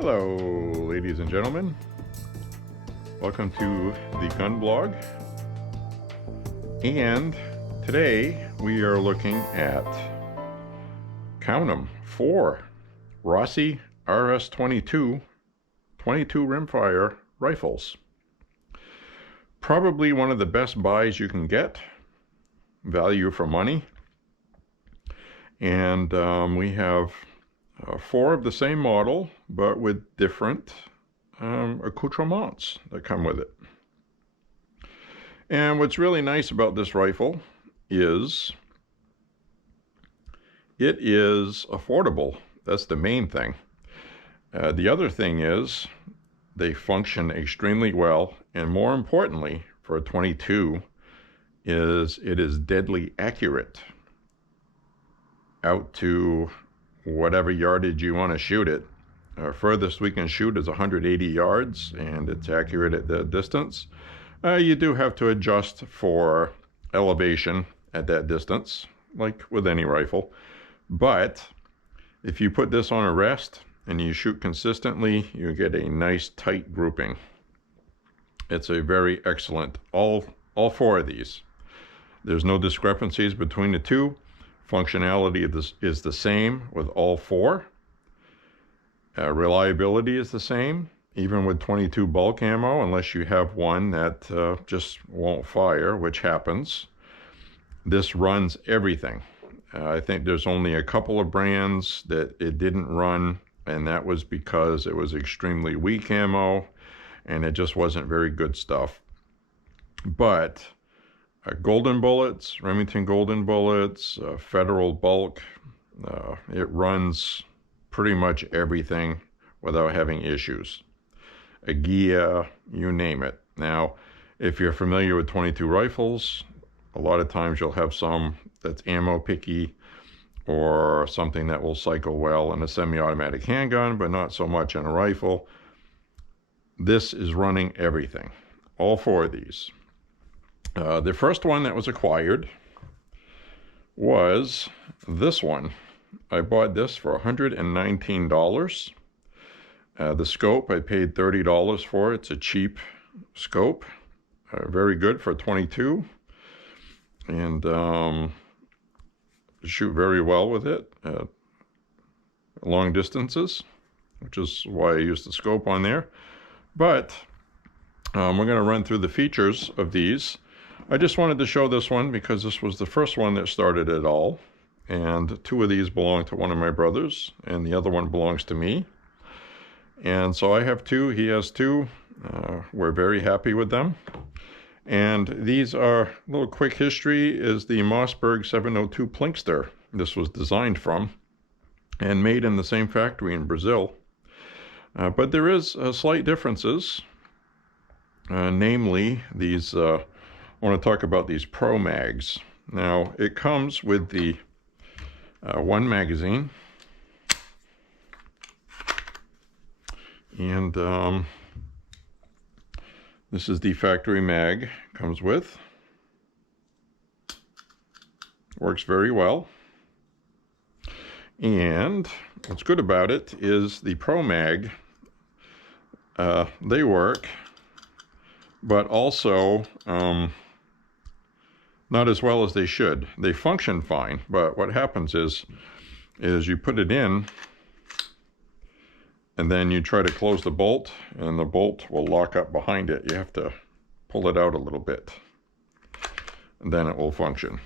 Hello, ladies and gentlemen. Welcome to the Gun Blog. And today we are looking at, count 'em, 4 Rossi RS22 22 rimfire rifles. Probably one of the best buys you can get, value for money. And we have 4 of the same model, but with different accoutrements that come with it. And what's really nice about this rifle is it is affordable. That's the main thing. The other thing is they function extremely well, and more importantly for a 22 is it is deadly accurate out to whatever yardage you want to shoot it. Furthest we can shoot is 180 yards, and it's accurate at that distance. You do have to adjust for elevation at that distance, like with any rifle. But if you put this on a rest and you shoot consistently, you get a nice tight grouping. It's a very excellent, all 4 of these. There's no discrepancies between the two. Functionality is the same with all 4. Reliability is the same, even with 22 bulk ammo, unless you have one that just won't fire, which happens. This runs everything. I think there's only a couple of brands that it didn't run, and that was because it was extremely weak ammo, and it just wasn't very good stuff. But Golden Bullets, Remington Golden Bullets, Federal Bulk, it runs pretty much everything without having issues. A Gia, you name it. Now, if you're familiar with 22 rifles, a lot of times you'll have some that's ammo picky or something that will cycle well in a semi-automatic handgun, but not so much in a rifle. This is running everything, all 4 of these. The first one that was acquired was this one. I bought this for $119. The scope, I paid $30 for. It's a cheap scope. Very good for 22. And shoot very well with it at long distances, which is why I used the scope on there. But we're going to run through the features of these. I just wanted to show this one because this was the first one that started it all. And 2 of these belong to one of my brothers, and the other one belongs to me. And so I have 2, he has 2. We're very happy with them. And these are, a little quick history, is the Mossberg 702 Plinkster. This was designed from and made in the same factory in Brazil. But there is slight differences. Namely, these, I want to talk about these Pro Mags. Now, it comes with the one magazine, and this is the factory mag comes with. Works very well. And what's good about it is the Pro Mag, they work, but also not as well as they should. They function fine, but what happens is you put it in and then you try to close the bolt, and the bolt will lock up behind it. You have to pull it out a little bit, and then it will function.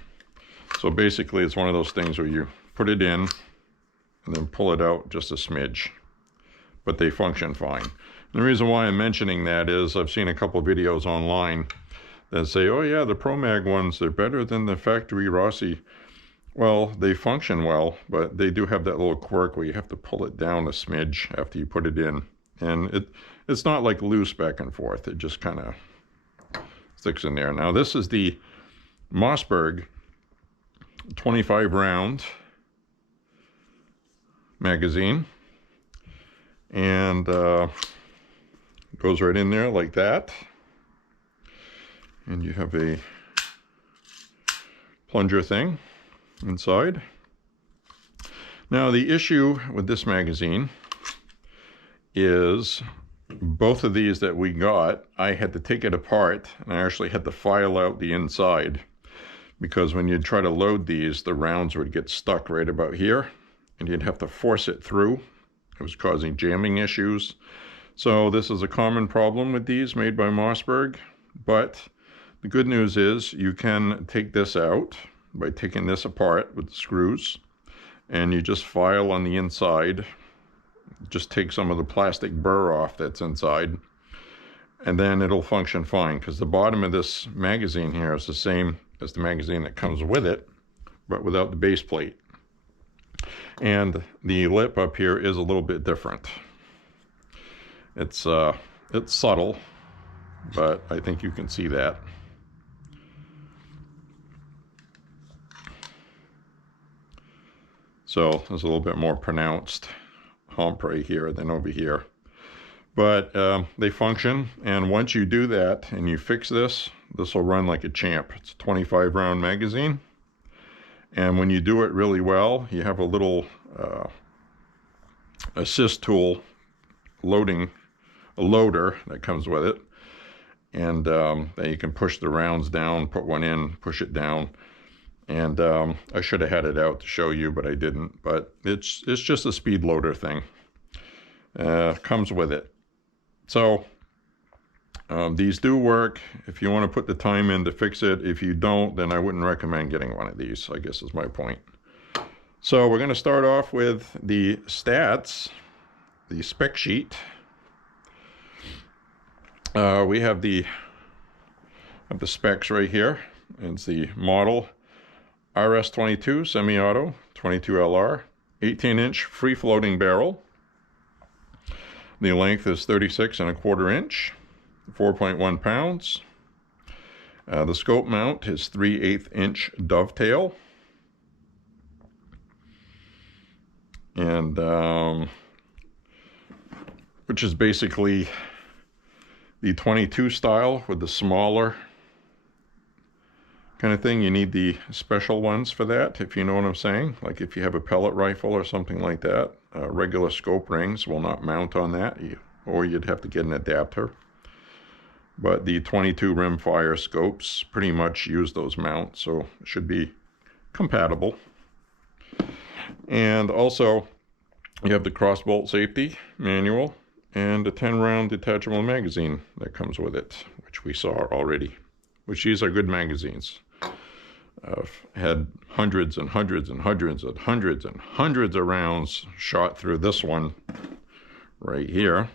So basically it's one of those things where you put it in and then pull it out just a smidge, but they function fine. And the reason why I'm mentioning that is I've seen a couple videos online that say, oh yeah, the Pro Mag ones, they're better than the factory Rossi. Well, they function well, but they do have that little quirk where you have to pull it down a smidge after you put it in. And it's not like loose back and forth. It just kind of sticks in there. Now this is the Mossberg 25 round magazine. And goes right in there like that. And you have a plunger thing inside. Now the issue with this magazine is both of these that we got, I had to take it apart, and I actually had to file out the inside, because when you'd try to load these, the rounds would get stuck right about here, and you'd have to force it through. It was causing jamming issues. So this is a common problem with these made by Mossberg, but the good news is you can take this out by taking this apart with the screws, and you just file on the inside. Just take some of the plastic burr off that's inside, and then it'll function fine, because the bottom of this magazine here is the same as the magazine that comes with it, but without the base plate. And the lip up here is a little bit different. It's subtle, but I think you can see that. So there's a little bit more pronounced hump right here than over here. But they function, and once you do that and you fix this, this will run like a champ. It's a 25 round magazine, and when you do it really well, you have a little assist tool loader that comes with it, and then you can push the rounds down, put one in, push it down. And I should have had it out to show you, but I didn't. But it's just a speed loader thing. Comes with it. So these do work if you want to put the time in to fix it. If you don't, then I wouldn't recommend getting one of these, I guess is my point. So we're going to start off with the stats, the spec sheet. We have the specs right here. It's the model RS22 semi-auto 22LR, 18-inch free-floating barrel. The length is 36¼ inch, 4.1 pounds. The scope mount is 3/8 inch dovetail, and which is basically the 22 style with the smaller kind of thing. You need the special ones for that, if you know what I'm saying. Like if you have a pellet rifle or something like that, regular scope rings will not mount on that, or you'd have to get an adapter. But the 22 Rimfire scopes pretty much use those mounts, so it should be compatible. And also, you have the crossbolt safety manual and a 10-round detachable magazine that comes with it, which we saw already, which these are good magazines. I've had hundreds and hundreds and hundreds and hundreds and hundreds of rounds shot through this one right here,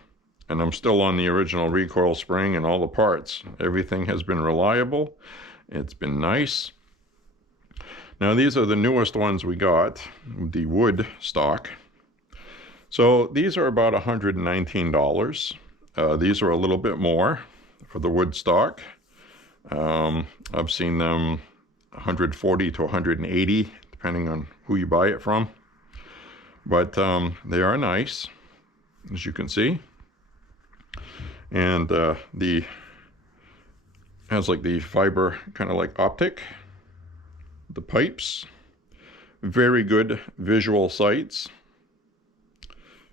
and I'm still on the original recoil spring and all the parts. Everything has been reliable. It's been nice. Now these are the newest ones we got, the wood stock. So these are about $119. These are a little bit more for the wood stock. I've seen them $140 to $180, depending on who you buy it from. But they are nice, as you can see. And has like the fiber, kind of like optic. The pipes, very good visual sights.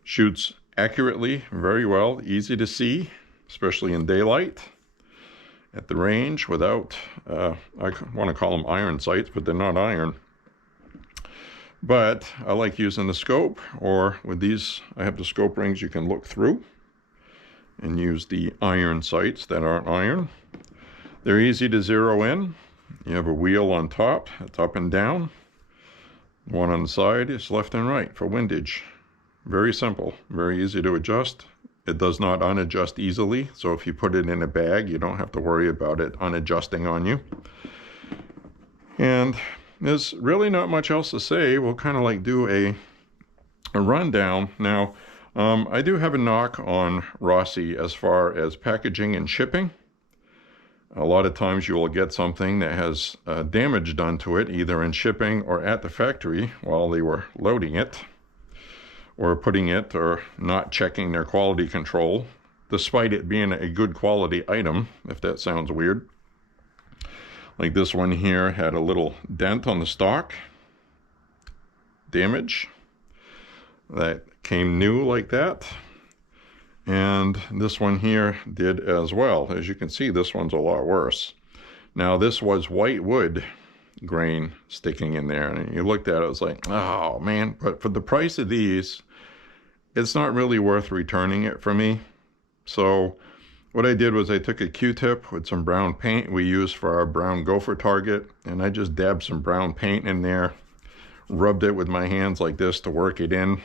Shoots accurately, very well, easy to see, especially in daylight. At the range without, I want to call them iron sights, but they're not iron. But I like using the scope, or with these, I have the scope rings you can look through and use the iron sights that aren't iron. They're easy to zero in. You have a wheel on top, it's up and down. One on the side is left and right for windage. Very simple, very easy to adjust. It does not unadjust easily, so if you put it in a bag, you don't have to worry about it unadjusting on you. And there's really not much else to say. We'll kind of like do a rundown. Now, I do have a knock on Rossi as far as packaging and shipping. A lot of times you will get something that has damage done to it, either in shipping or at the factory while they were loading it, or putting it, or not checking their quality control, despite it being a good quality item, if that sounds weird. Like this one here had a little dent on the stock. Damage. That came new like that. And this one here did as well. As you can see, this one's a lot worse. Now, this was white wood grain sticking in there, and you looked at it, it was like, oh man, but for the price of these, it's not really worth returning it for me. So what I did was I took a Q-tip with some brown paint we use for our brown gopher target, and I just dabbed some brown paint in there, rubbed it with my hands like this to work it in,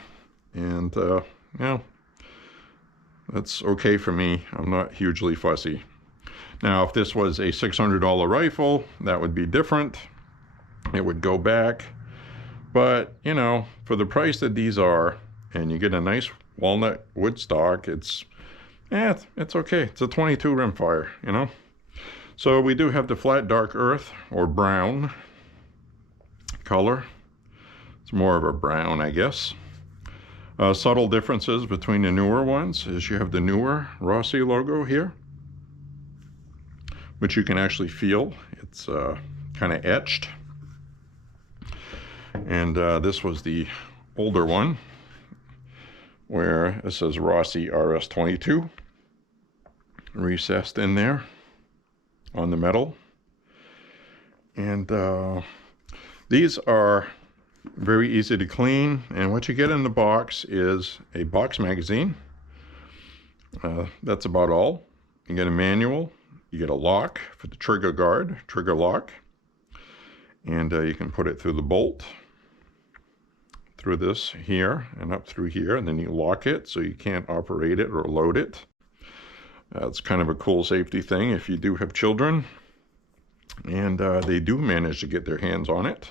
and yeah, that's okay for me. I'm not hugely fussy. Now, if this was a $600 rifle, that would be different. It would go back. But, you know, for the price that these are, and you get a nice walnut wood stock, it's okay. It's a 22 rimfire, you know. So we do have the flat dark earth, or brown color. It's more of a brown, I guess. Subtle differences between the newer ones is you have the newer Rossi logo here, which you can actually feel. It's kind of etched. And this was the older one, where it says Rossi RS22 recessed in there on the metal. And these are very easy to clean, and what you get in the box is a box magazine. That's about all. You get a manual, you get a lock for the trigger guard, trigger lock, and you can put it through the bolt, through this here and up through here, and then you lock it so you can't operate it or load it. It's kind of a cool safety thing if you do have children and they do manage to get their hands on it.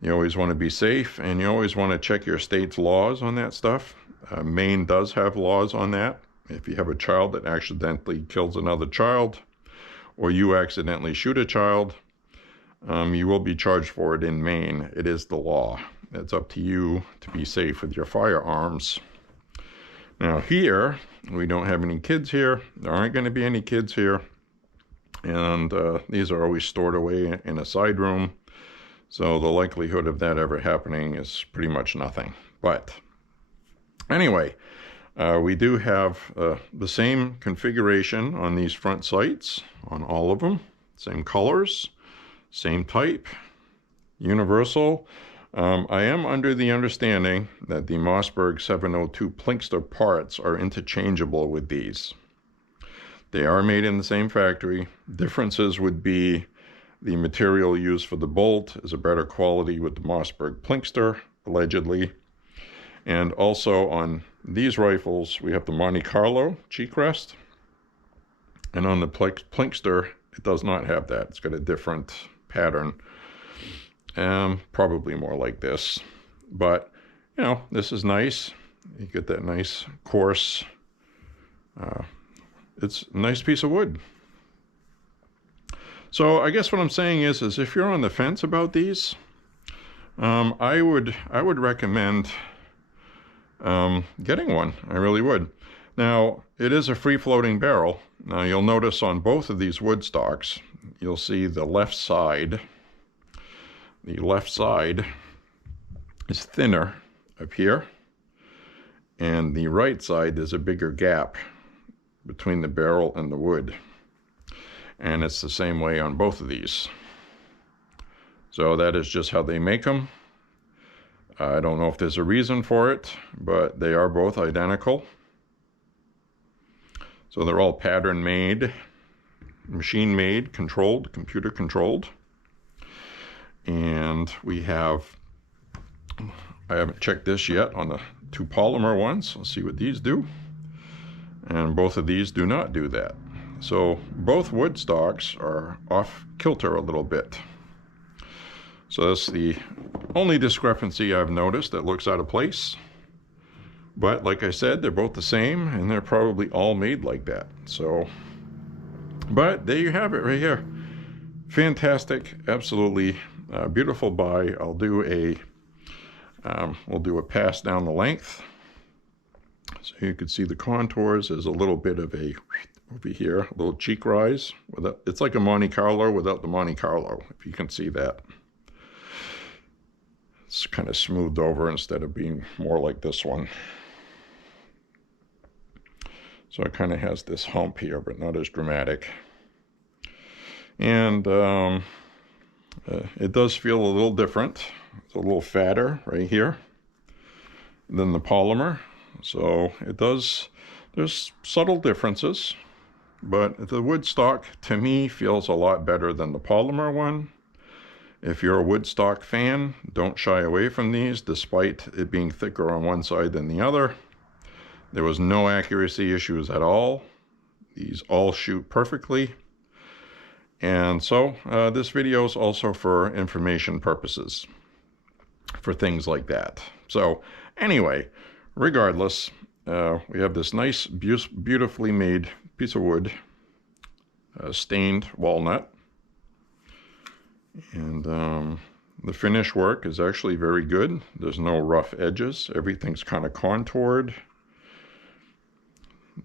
You always want to be safe, and you always want to check your state's laws on that stuff. Maine does have laws on that. If you have a child that accidentally kills another child, or you accidentally shoot a child, you will be charged for it in Maine. It is the law. It's up to you to be safe with your firearms. Now here, we don't have any kids here. There aren't going to be any kids here. And these are always stored away in a side room. So the likelihood of that ever happening is pretty much nothing. But anyway, we do have the same configuration on these front sights, on all of them. Same colors, same type, universal. I am under the understanding that the Mossberg 702 Plinkster parts are interchangeable with these. They are made in the same factory. Differences would be the material used for the bolt is a better quality with the Mossberg Plinkster, allegedly. And also on these rifles, we have the Monte Carlo cheek rest. And on the Plinkster, it does not have that. It's got a different pattern. Probably more like this. But, you know, this is nice. You get that nice, coarse, it's a nice piece of wood. So I guess what I'm saying is if you're on the fence about these, I would recommend getting one. I really would. Now, it is a free-floating barrel. Now, you'll notice on both of these wood stocks, you'll see the left side. The left side is thinner up here, and the right side, there's a bigger gap between the barrel and the wood. And it's the same way on both of these. So that is just how they make them. I don't know if there's a reason for it, but they are both identical. So they're all pattern made, machine made, controlled, computer controlled. And we have, I haven't checked this yet on the two polymer ones. Let's see what these do. And both of these do not do that. So both wood stocks are off kilter a little bit. So that's the only discrepancy I've noticed that looks out of place. But like I said, they're both the same, and they're probably all made like that. So, but there you have it right here. Fantastic, absolutely beautiful buy. I'll do a, we'll do a pass down the length. So you can see the contours. There's a little bit of a, over here, a little cheek rise. It's like a Monte Carlo without the Monte Carlo, if you can see that. It's kind of smoothed over instead of being more like this one. So it kind of has this hump here, but not as dramatic. And it does feel a little different. It's a little fatter right here than the polymer. So it does, there's subtle differences, but the wood stock to me feels a lot better than the polymer one. If you're a wood stock fan, don't shy away from these, despite it being thicker on one side than the other. There was no accuracy issues at all. These all shoot perfectly. And so this video is also for information purposes, for things like that. So anyway, regardless, we have this nice, beautifully made piece of wood, stained walnut. And the finish work is actually very good. There's no rough edges. Everything's kind of contoured.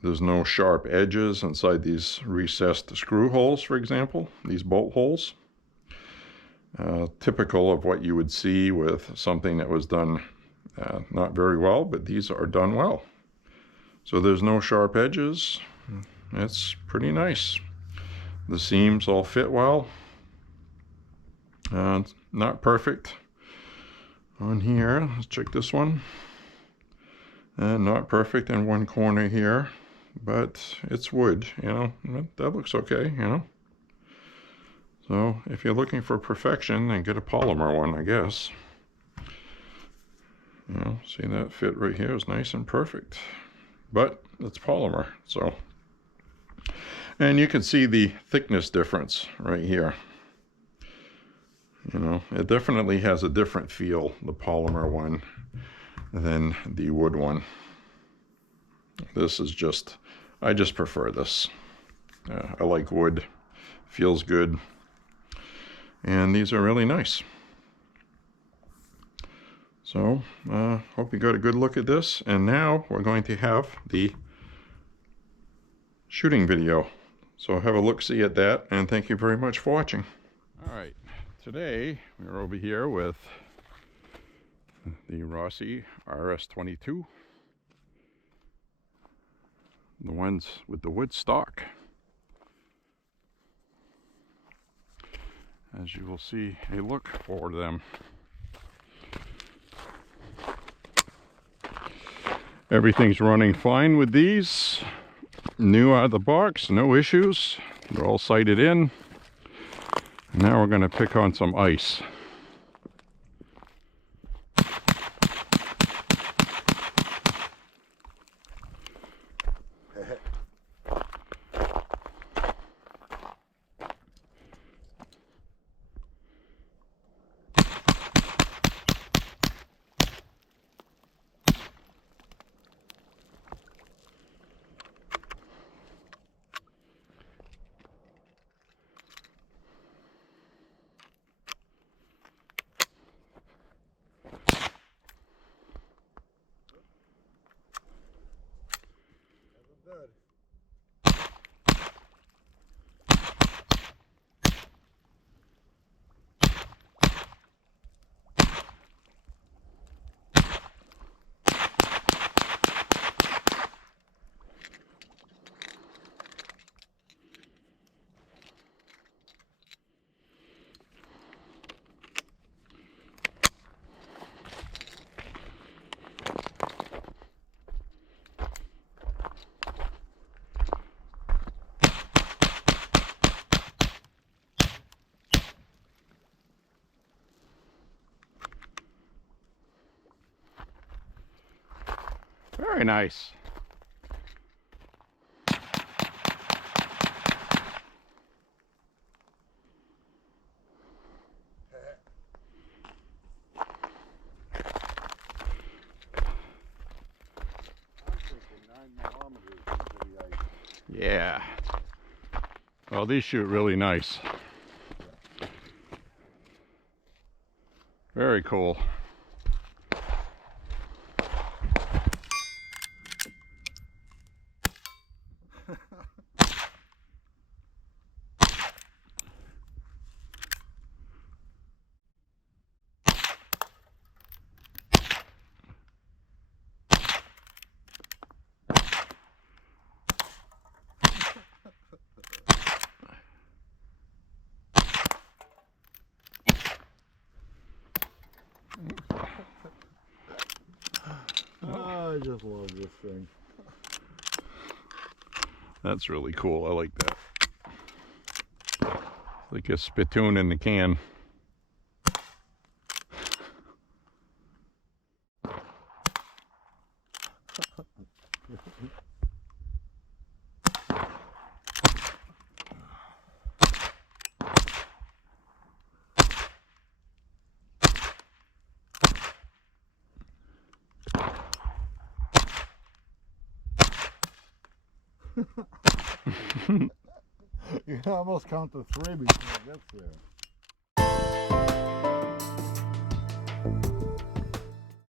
There's no sharp edges inside these recessed screw holes, for example, these bolt holes. Typical of what you would see with something that was done not very well, but these are done well. So there's no sharp edges. It's pretty nice. The seams all fit well. Not perfect on here. Let's check this one. Not perfect in one corner here, but it's wood, you know, that looks okay, you know. So if you're looking for perfection, then get a polymer one, I guess. You know, see that fit right here is nice and perfect, but it's polymer. So, and you can see the thickness difference right here. You know, it definitely has a different feel, the polymer one, than the wood one. This is just, I just prefer this. I like wood, feels good, and these are really nice. So, hope you got a good look at this, and now we're going to have the shooting video. So have a look-see at that, and thank you very much for watching. All right, today we're over here with the Rossi RS22, the ones with the wood stock. As you will see a look for them. Everything's running fine with these. New out of the box, no issues. They're all sighted in. And now we're going to pick on some ice. Very nice. Yeah. Well, these shoot really nice. Very cool. I just love this thing. That's really cool. I like that. Like a spittoon in the can. You can almost count to 3 before it gets there.